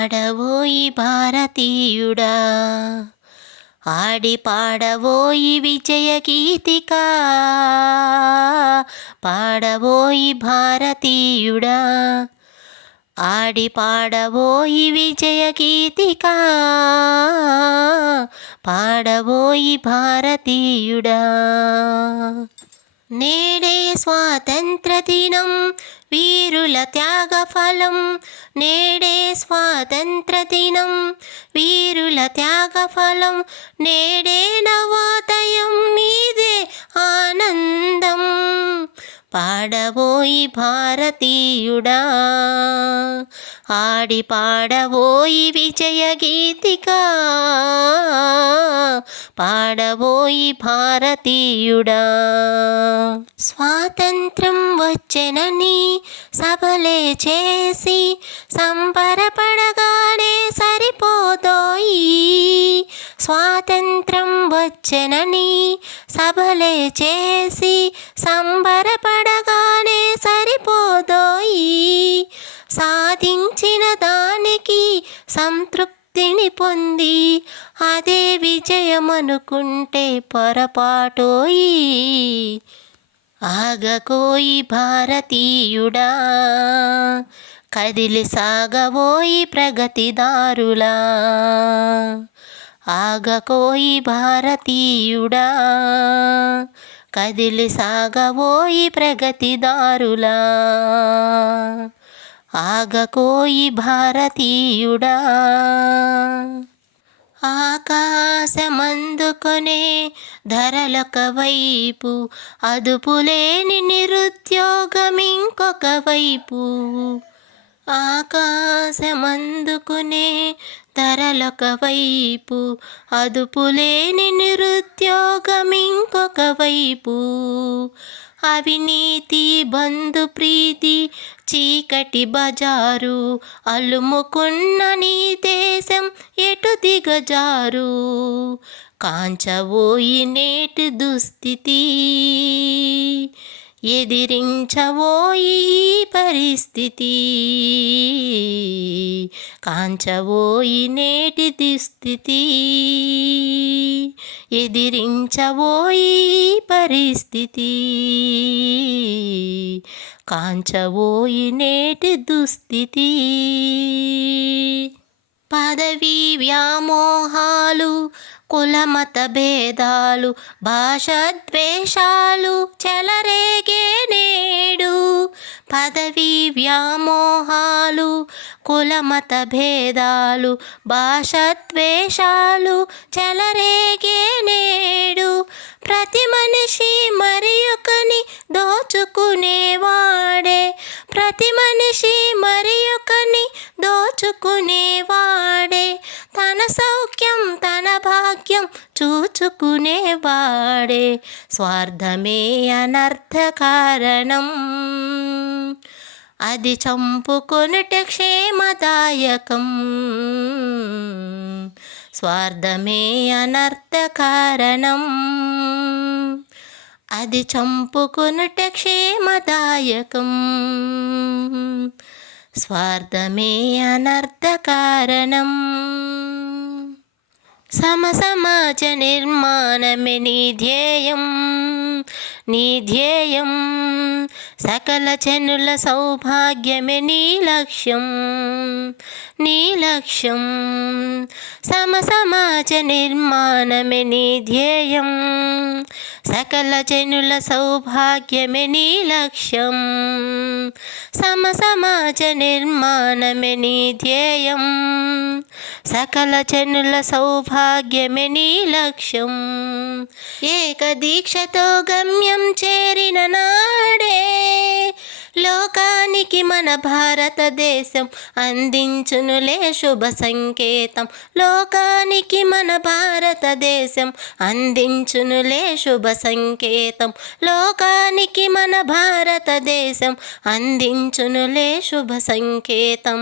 పాడవోయి భారతీయుడా, ఆడి పాడవోయి విజయ గీతికా, పాడవోయి భారతీయుడా, ఆడి పాడవోయి విజయ గీతికా, పాడవోయి భారతీయుడా. నేడే స్వాతంత్ర దినం వీరుల త్యాగ ఫలం, నేడే స్వాతంత్ర దినం వీరుల త్యాగ ఫలం, నేడే నవోదయం నీదే ఆనందం, పాడవోయి భారతీయుడా, ఆడి పాడవోయి విజయ గీతికా, పాడవోయి భారతీయుడా. స్వాతంత్రం వచ్చెనని సభలే చేసి సంబరపడగానే సరిపోదోయి, స్వాతంత్రం వచ్చెనని సభలే చేసి సంబరపడగానే సరిపోదోయి, సాధించిన దానికి సంతృప్తిని పొంది అదే విజయమనుకుంటే పొరపాటోయి, ఆగకోయి భారతీయుడా, కదిలి సాగవోయి ప్రగతిదారులా, ఆగకోయి భారతీయుడా, కదిలి సాగవోయి ప్రగతిదారులా, ఆగకోయి భారతీయుడా. ఆకాశమందుకొనే ధరలొక వైపు, అదుపులేని నిరుద్యోగం ఇంకొక వైపు, ఆకాశమందుకునే ధరలొక వైపు, అదుపులేని నిరుద్యోగం ఇంకొక వైపు, అవినీతి బంధు ప్రీతి చీకటి బజారు, అలుముకున్న నీ దేశం ఎటు దిగజారు, కాంచవోయి నేటి దుస్థితి, ఎదిరించవోయి పరిస్థితి, కాంచవోయి నేటి దుస్థితి, ఎదిరించవోయి పరిస్థితి, కాంచవోయి నేటి దుస్థితి. పదవీ వ్యామోహాలు, కులమత భేదాలు, భాషద్వేషాలు చెలరేగే నేడు, పదవీ వ్యామోహాలు, కులమత భేదాలు, భాషద్వేషాలు చెలరేగే నేడు, ప్రతి మనిషి మరి ఒకని దోచుకునేవాడే, ప్రతి మనిషి మరి ఒకని దోచుకునేవాడే, తన సౌఖ్యం తన భాగ్యం చూచుకునేవాడే, స్వార్థమే అనర్థ కారణం, అది చంపుకొనుట క్షేమదాయకం, స్వార్థమే అనర్థ కారణం, అది చంపుకొనుట క్షేమదాయకం, స్వార్థమే అనర్థ కారణం. సమసమాజ నిర్మాణమే నీ ధ్యేయం, నీ ధ్యేయం, సకల జనుల సౌభాగ్యమే నీ లక్ష్యం, నీ లక్ష్యం, సమసమాజ నిర్మాణమే నీ ధ్యేయం, సకల జనుల సౌభాగ్యమే నీ లక్ష్యం, సమసమాజ నిర్మాణమే నీ ధ్యేయం, సకల జనుల సౌభాగ్యమే నీ లక్ష్యం, ఏకదీక్షతో గమ్యం చేరిన నాడే లోకానికి మన భారతదేశం అందించునులే శుభ సంకేతం, లోకానికి మన భారతదేశం అందించునులే శుభ సంకేతం, లోకానికి మన భారతదేశం అందించునులే శుభ సంకేతం.